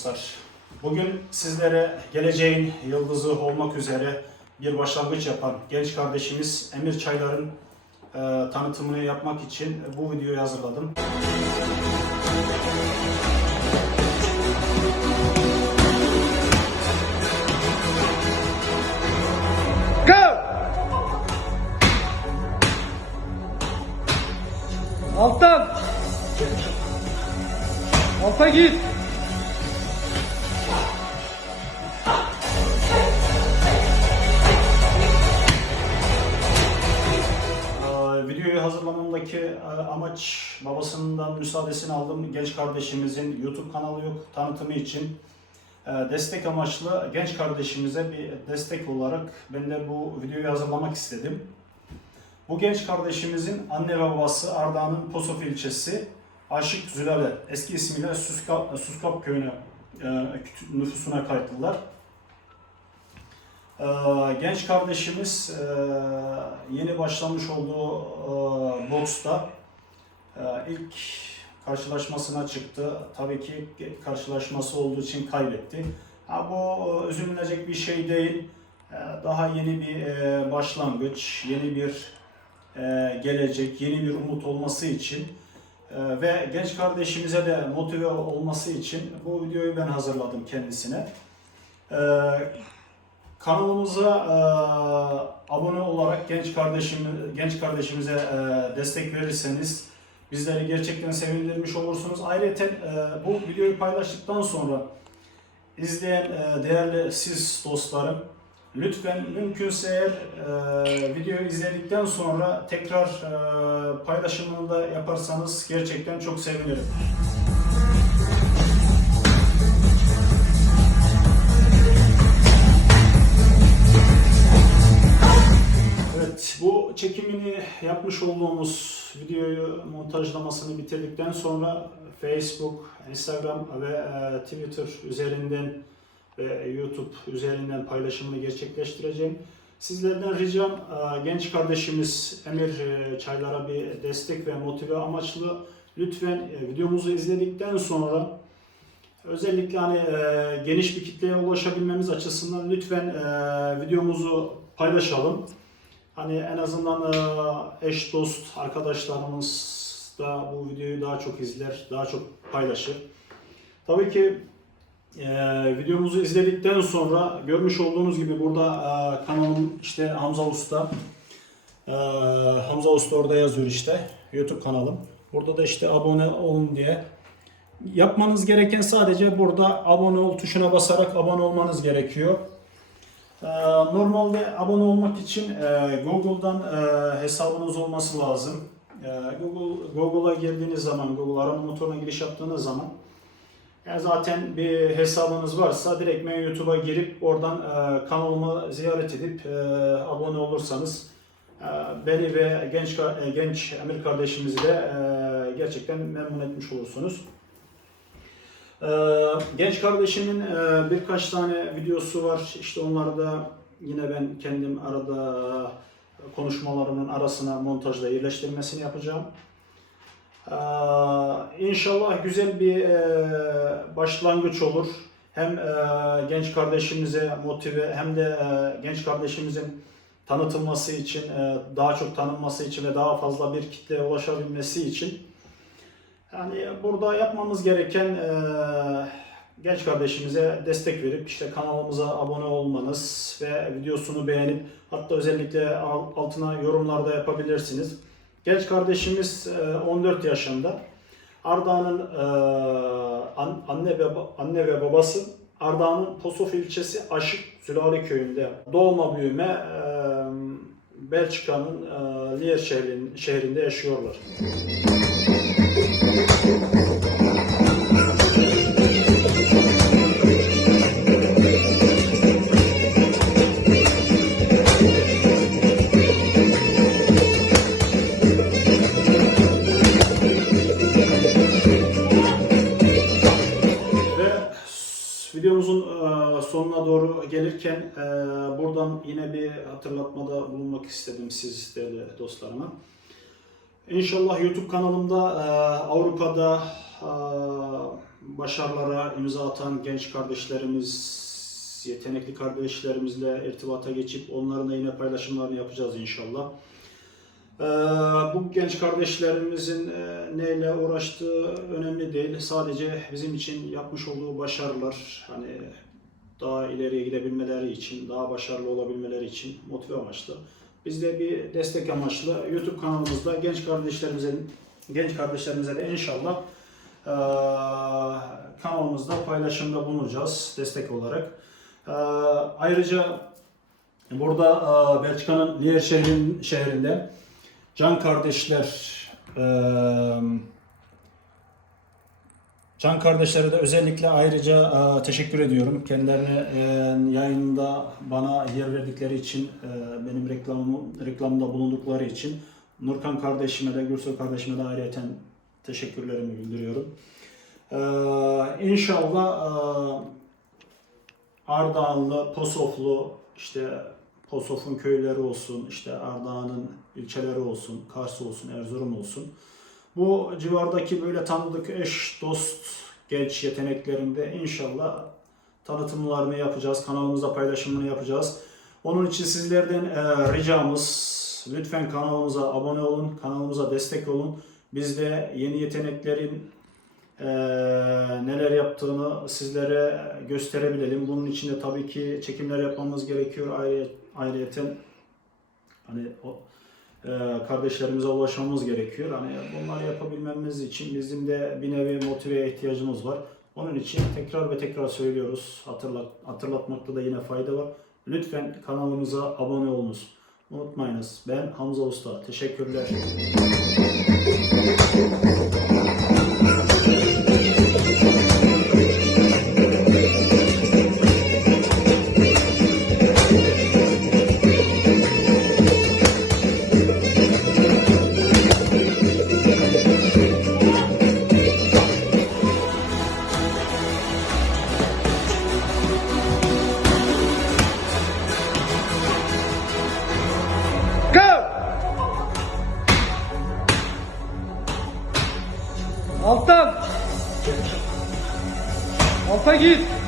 dostlar. Bugün sizlere geleceğin yıldızı olmak üzere bir başlangıç yapan genç kardeşimiz Emir Çaylar'ın e, tanıtımını yapmak için bu videoyu hazırladım. Go! Alttan. Alta git. Hazırlamamdaki e, amaç babasından müsaadesini aldım. Genç kardeşimizin YouTube kanalı yok tanıtımı için. e, Destek amaçlı genç kardeşimize bir destek olarak ben de bu videoyu hazırlamak istedim. Bu genç kardeşimizin anne ve babası Ardahan'ın Posof ilçesi Aşık Zülale eski ismiyle Suskap, Suskap köyüne e, nüfusuna kayıtlılar. Ee, genç kardeşimiz e, yeni başlamış olduğu e, boksta e, ilk karşılaşmasına çıktı. Tabii ki karşılaşması olduğu için kaybetti. Ha, bu üzülünecek bir şey değil. Daha yeni bir başlangıç, yeni bir gelecek, yeni bir umut olması için ve genç kardeşimize de motive olması için bu videoyu ben hazırladım kendisine. Kanalımıza e, abone olarak genç kardeşim genç kardeşimize e, destek verirseniz bizleri gerçekten sevindirmiş olursunuz. Ayrıca e, bu videoyu paylaştıktan sonra izleyen e, değerli siz dostlarım lütfen mümkünse eğer e, videoyu izledikten sonra tekrar e, paylaşımını da yaparsanız gerçekten çok sevinirim. Çekimini yapmış olduğumuz videoyu montajlamasını bitirdikten sonra Facebook, Instagram ve e, Twitter üzerinden ve YouTube üzerinden paylaşımını gerçekleştireceğim. Sizlerden ricam e, genç kardeşimiz Emir e, Çaylar'a bir destek ve motive amaçlı lütfen videomuzu izledikten sonra özellikle hani geniş bir kitleye ulaşabilmemiz açısından lütfen videomuzu paylaşalım. Hani en azından e, eş dost arkadaşlarımız da bu videoyu daha çok izler, daha çok paylaşır. Tabii ki e, videomuzu izledikten sonra görmüş olduğunuz gibi burada e, kanalım işte Hamza Usta. E, Hamza Usta orada yazıyor işte YouTube kanalım. Burada da işte abone olun diye. Yapmanız gereken sadece burada abone ol tuşuna basarak abone olmanız gerekiyor. Ee, Normalde abone olmak için e, Google'dan e, hesabınız olması lazım. E, Google Google'a girdiğiniz zaman, Google arama motoruna giriş yaptığınız zaman zaten bir hesabınız varsa direktmen YouTube'a girip oradan kanalımı ziyaret edip abone olursanız beni ve genç genç Emir kardeşimizi de gerçekten memnun etmiş olursunuz. Ee, genç kardeşimin e, birkaç tane videosu var. İşte onları da yine ben kendim arada konuşmalarımın arasına montajla yerleştirmesini yapacağım. Ee, İnşallah güzel bir e, başlangıç olur. Hem e, genç kardeşimize motive hem de genç kardeşimizin tanıtılması için, daha çok tanınması için ve daha fazla bir kitleye ulaşabilmesi için yani burada yapmamız gereken e, genç kardeşimize destek verip işte kanalımıza abone olmanız ve videosunu beğenip hatta özellikle al- altına yorumlarda yapabilirsiniz. Genç kardeşimiz e, 14 yaşında. Ardahan'ın e, an- anne ve anne ve babası Ardahan'ın Posof ilçesi Aşık Zülale köyünde doğma büyüme e, Belçika'nın e, Lier şehrin, şehrinde yaşıyorlar. Videomuzun e, sonuna doğru gelirken e, buradan yine bir hatırlatmada bulunmak istedim siz değerli dostlarıma. İnşallah YouTube kanalımda e, Avrupa'da, başarılara imza atan genç kardeşlerimiz, yetenekli kardeşlerimizle irtibata geçip onların da yine paylaşımlarını yapacağız inşallah. Ee, bu genç kardeşlerimizin e, neyle uğraştığı önemli değil. Sadece bizim için yapmış olduğu başarılar, hani daha ileriye gidebilmeleri için, daha başarılı olabilmeleri için motive amaçlı. Biz de bir destek amaçlı YouTube kanalımızda genç kardeşlerimizin genç kardeşlerimize de inşallah eee, kanalımızda paylaşımda bulunacağız destek olarak. Eee, ayrıca burada Belçika'nın Lier şehrin, şehrinde Can Kardeşler eee Can kardeşlere de özellikle ayrıca e, teşekkür ediyorum. Kendilerine e, yayında bana yer verdikleri için, e, benim reklamımı, reklamda bulundukları için Nurkan kardeşime de, Gürsel kardeşime de ayrıca teşekkürlerimi bildiriyorum. E, inşallah e, Ardahanlı, Posoflu, işte Posof'un köyleri olsun, işte Ardahan'ın ilçeleri olsun, Kars olsun, Erzurum olsun. Bu civardaki böyle tanıdık eş, dost, genç yeteneklerinde inşallah tanıtımlarını yapacağız. Kanalımızda paylaşımını yapacağız. Onun için sizlerden e, ricamız lütfen kanalımıza abone olun, kanalımıza destek olun. Biz de yeni yeteneklerin e, neler yaptığını sizlere gösterebilelim. Bunun için de tabii ki çekimler yapmamız gerekiyor. Ayrı, ayrıyeten hani o e, kardeşlerimize ulaşmamız gerekiyor. Hani bunları yapabilmemiz için bizim de bir nevi motiveye ihtiyacımız var. Onun için tekrar ve tekrar söylüyoruz. Hatırlat, hatırlatmakta da yine fayda var. Lütfen kanalımıza abone olunuz. Unutmayınız. Ben Hamza Usta. Teşekkürler. Alttan. Alta git.